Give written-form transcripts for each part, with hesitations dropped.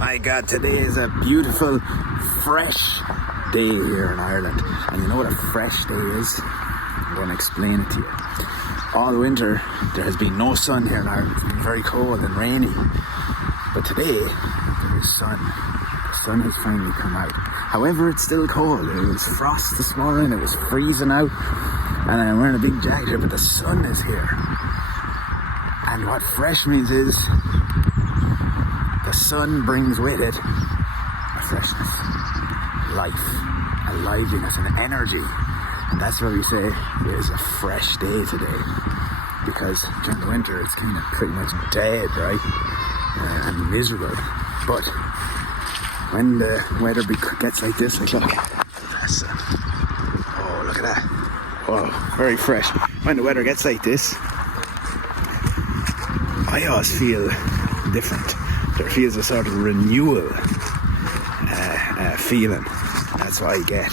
My God, today is a beautiful, fresh day here in Ireland. And you know what a fresh day is? I'm going to explain it to you. All winter, there has been no sun here in Ireland. It's been very cold and rainy. But today, there is sun. The sun has finally come out. However, it's still cold. It was frost this morning, it was freezing out. And I'm wearing a big jacket here, but the sun is here. And what fresh means is, the sun brings with it a freshness, life, a liveliness, an energy. And that's why we say it is a fresh day today. Because during the winter it's kind of pretty much dead, right? And miserable. But when the weather gets like this, like look, that's oh, look at that. Whoa, very fresh. When the weather gets like this, I always feel different. There feels a sort of renewal feeling. That's what I get.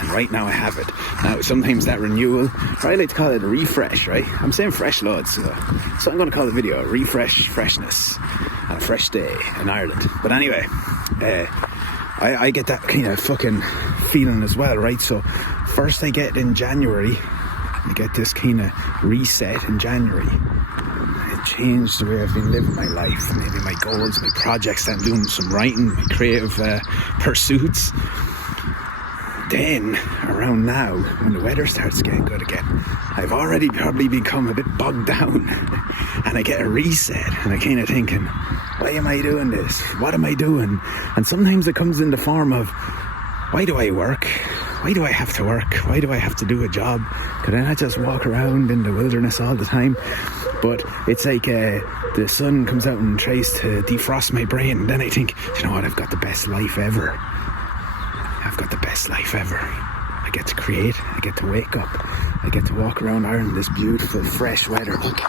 And right now I have it. Now sometimes that renewal, or I like to call it a refresh, right? I'm saying fresh loads, so I'm going to call the video a refresh, freshness, and a fresh day in Ireland. But anyway, I get that kind of fucking feeling as well, right? So first I get in January, I get this kind of reset in January. Changed the way I've been living my life, maybe my goals, my projects that I'm doing, some writing, my creative pursuits. Then around now, when the weather starts getting good again, I've already probably become a bit bogged down and I get a reset and I kind of thinking, why am I doing this? What am I doing? And sometimes it comes in the form of, why do I work? Why do I have to work? Why do I have to do a job? Could I not just walk around in the wilderness all the time? But it's like the sun comes out and tries to defrost my brain. And then I think, you know what, I've got the best life ever. I've got the best life ever. I get to create, I get to wake up, I get to walk around Ireland in this beautiful, fresh weather. Look.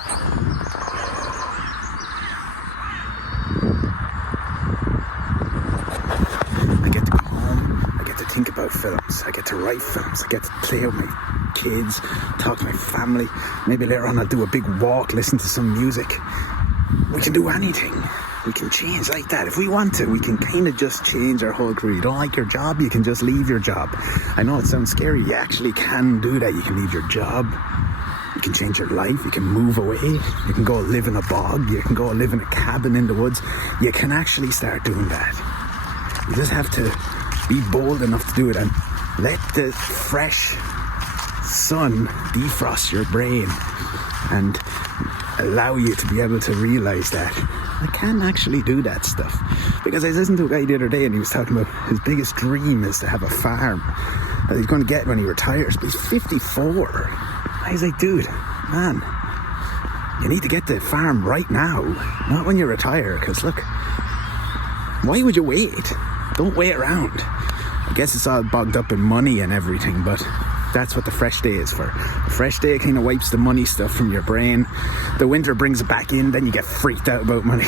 I get to go home, I get to think about films, I get to write films, I get to play with my kids, talk to my family. Maybe later on I'll do a big walk, listen to some music. We can do anything. We can change like that. If we want to, we can kind of just change our whole career. You don't like your job, you can just leave your job. I know it sounds scary, you actually can do that. You can leave your job, you can change your life, you can move away, you can go live in a bog, you can go live in a cabin in the woods. You can actually start doing that. You just have to be bold enough to do it and let the fresh sun defrost your brain and allow you to be able to realize that I can actually do that stuff. Because I listened to a guy the other day and he was talking about his biggest dream is to have a farm that he's going to get when he retires, but he's 54. I was like, dude, man, you need to get the farm right now, not when you retire. Because look, why would you wait? Don't wait around. I guess it's all bogged up in money and everything, but that's what the fresh day is for. The fresh day kind of wipes the money stuff from your brain. The winter brings it back in, then you get freaked out about money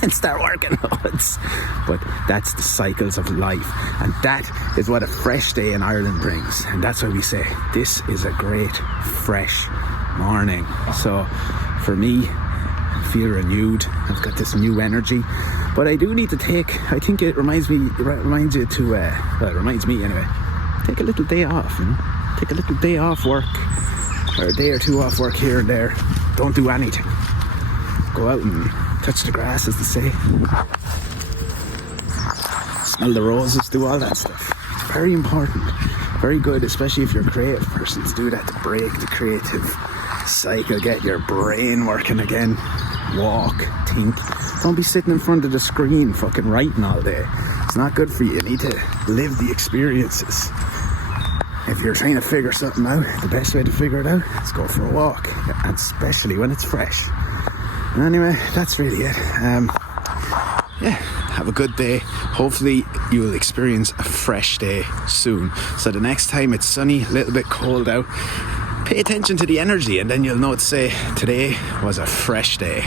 and start working loads. But that's the cycles of life. And that is what a fresh day in Ireland brings. And that's why we say, this is a great, fresh morning. So for me, I feel renewed. I've got this new energy. But I do need to take, I think it reminds me anyway, take a little day off, you know? Take a little day off work, or a day or two off work here and there. Don't do anything. Go out and touch the grass, as they say. Smell the roses, do all that stuff. It's very important, very good, especially if you're a creative person, to do that, to break the creative cycle, get your brain working again. Walk, think. Don't be sitting in front of the screen fucking writing all day. It's not good for you. You need to live the experiences. If you're trying to figure something out, the best way to figure it out is go for a walk, and especially when it's fresh. And anyway, that's really it. Yeah, have a good day. Hopefully you will experience a fresh day soon. So the next time it's sunny, a little bit cold out, pay attention to the energy, and then you'll know to say, today was a fresh day.